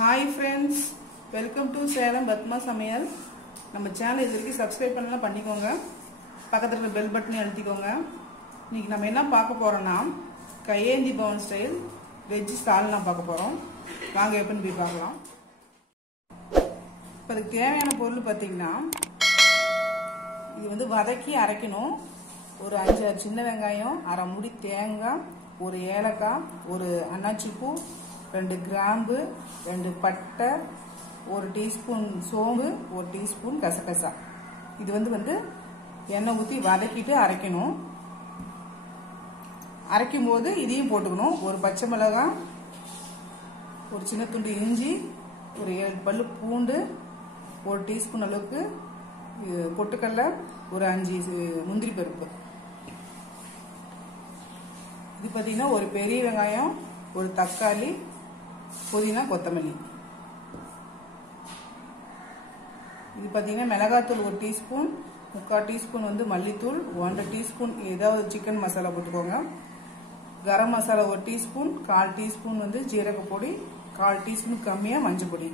Hi friends, welcome to Salem Batma Samayal. நம்ம சேனலை இதுவரைக்கும் சப்ஸ்கிரைப் பண்ணலாம் பண்ணிக்கோங்க. பக்கத்துல இருக்க பெல் பட்டனை அழுத்திக்கோங்க. இன்னைக்கு நம்ம என்ன பார்க்க போறோம்னா கையேந்தி பவன் ஸ்டைல் வெஜ் சால்னா பார்க்க போறோம். வாங்க எப்பன்னு போய் பார்க்கலாம். இப்போ அதுக்கு தேவையான பொருள் பார்த்தீங்கன்னா இது வந்து வதக்கி அரைக்கணும். ஒரு 5-6 சின்ன வெங்காயம், அரை முடி தேங்காய், ஒரு ஏலக்காய், ஒரு அன்னாச்சி பூ, 2 கிராம்பு, 2 பட்டை, 1 டீஸ்பூன் சோம்பு, 1 டீஸ்பூன் கசகசா. இது வந்து எண்ணெய் ஊற்றி வதக்கிட்டு அரைக்கணும். அரைக்கும் போது இதையும் போட்டுக்கணும். ஒரு பச்சை மிளகாய், ஒரு சின்ன துண்டு இஞ்சி, ஒரு 7 பல்லு பூண்டு, 1 டீஸ்பூன் அளவுக்கு பொட்டுக்கடலை, ஒரு 5 முந்திரி பருப்பு. இது பார்த்தீங்கன்னா ஒரு பெரிய வெங்காயம், ஒரு தக்காளி, புதினா, கொத்தமல்லி. இது பார்த்தீங்கன்னா மிளகாத்தூள் 1 டீஸ்பூன், 3/4 டீஸ்பூன் வந்து மல்லித்தூள், 1 டீஸ்பூன் ஏதாவது சிக்கன் மசாலா போட்டுக்கோங்க. கரம் மசாலா 1 டீஸ்பூன், 1/4 டீஸ்பூன் வந்து ஜீரக பொடி, 1/4 டீஸ்பூன் கம்மியாக மஞ்சள் பொடி,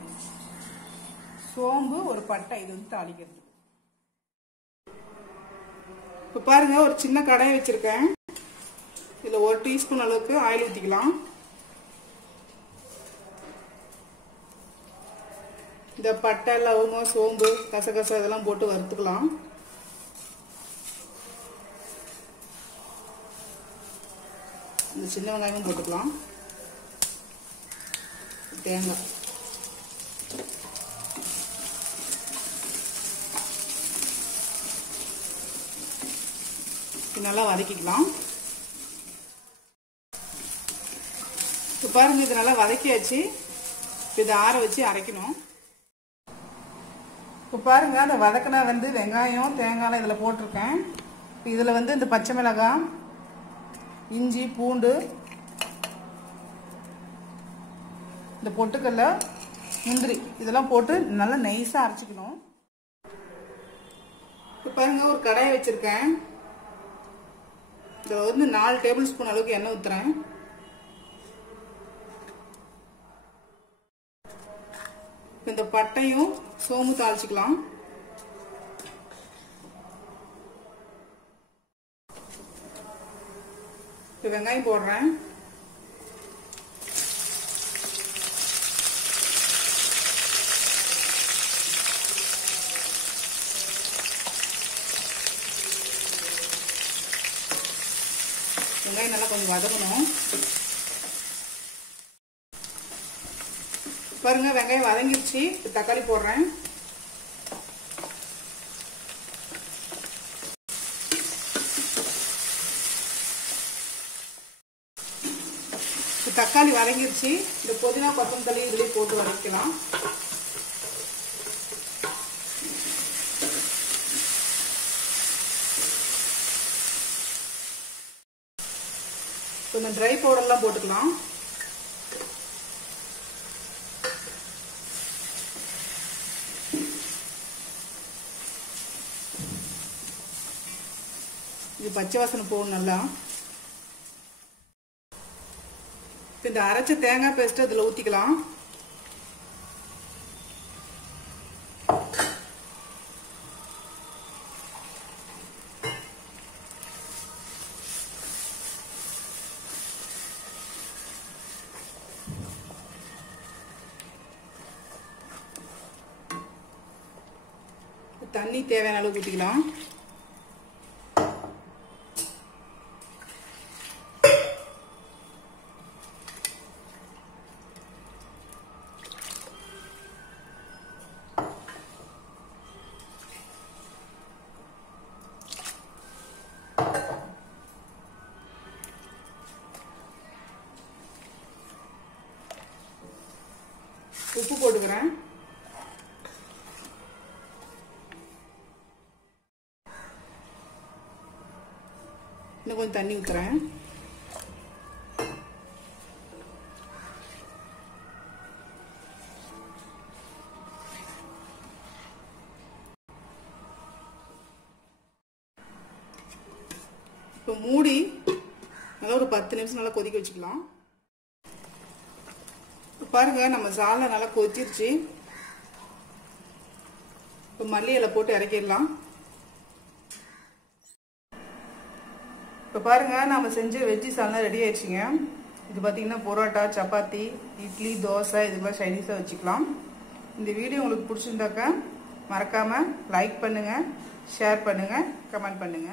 சோம்பு, ஒரு பட்டை. இது வந்து தாளிக்கிறது. இப்போ பாருங்க, ஒரு சின்ன கடாயை வச்சிருக்கேன். இதில் 1 டீஸ்பூன் அளவுக்கு ஆயில் ஊற்றிக்கலாம். இந்த பட்டை, லவங்கம், சோம்பு, கசகசா இதெல்லாம் போட்டு வறுத்துக்கலாம். இந்த சின்ன வெங்காயமும் போட்டுக்கலாம். தேங்காய், நல்லா வதக்கிக்கலாம். இப்போ பாருங்க, இது நல்லா வதக்கியாச்சு. இதை ஆற வச்சு அரைக்கணும். இப்போ பாருங்க, அந்த வதக்கின வந்து வெங்காயம், தேங்காய் இதில் போட்டிருக்கேன். இதில் வந்து இந்த பச்சை மிளகாய், இஞ்சி, பூண்டு, இந்த பொட்டுக்கடலை, முந்திரி இதெல்லாம் போட்டு நல்லா நைஸாக அரைச்சிக்கணும். இப்போ பாருங்க, ஒரு கடாயை வச்சிருக்கேன். இதில் வந்து 4 டேபிள் ஸ்பூன் அளவுக்கு எண்ணெய் ஊற்றுறேன். இந்த பட்டையும் சோம்பு தாளிச்சுக்கலாம். இப்போ வெங்காயம் போடுறேன். வெங்காயம் நல்லா கொஞ்சம் வதக்கணும். பாருங்க, வெங்காயம் வதங்கிடுச்சு. தக்காளி போடுறேன். தக்காளி வதங்கிடுச்சு. இந்த புதினா, கொத்தமல்லி இதுலயே போட்டு வதக்கலாம். கொஞ்சம் ட்ரை பவுடர்லாம் போட்டுக்கலாம். இது பச்சை வாசனை போகும் நல்லா. இந்த அரைச்ச தேங்காய் பேஸ்ட் அதில் ஊற்றிக்கலாம். தண்ணி தேவையான அளவு ஊற்றிக்கலாம். உப்பு போட்டுக்கிறேன். இன்னும் கொஞ்சம் தண்ணி ஊற்றுறேன். இப்போ மூடி நல்லா ஒரு 10 நிமிஷம் நல்லா கொதிக்க வச்சுக்கலாம். பாருங்க நம்ம சால்னா நல்லா கொதிச்சிருச்சு. இப்போ மல்லி இலை போட்டு இறக்கிடலாம். இப்போ பாருங்க நம்ம செஞ்ச வெஜ்ஜி சால்னா ரெடி ஆயிடுச்சுங்க. இது பார்த்தீங்கன்னா பரோட்டா, சப்பாத்தி, இட்லி, தோசை இதுக்கெல்லாம் சைடிஷாக வச்சுக்கலாம். இந்த வீடியோ உங்களுக்கு பிடிச்சிருந்தாக்கா மறக்காம லைக் பண்ணுங்க, ஷேர் பண்ணுங்க, கமெண்ட் பண்ணுங்க.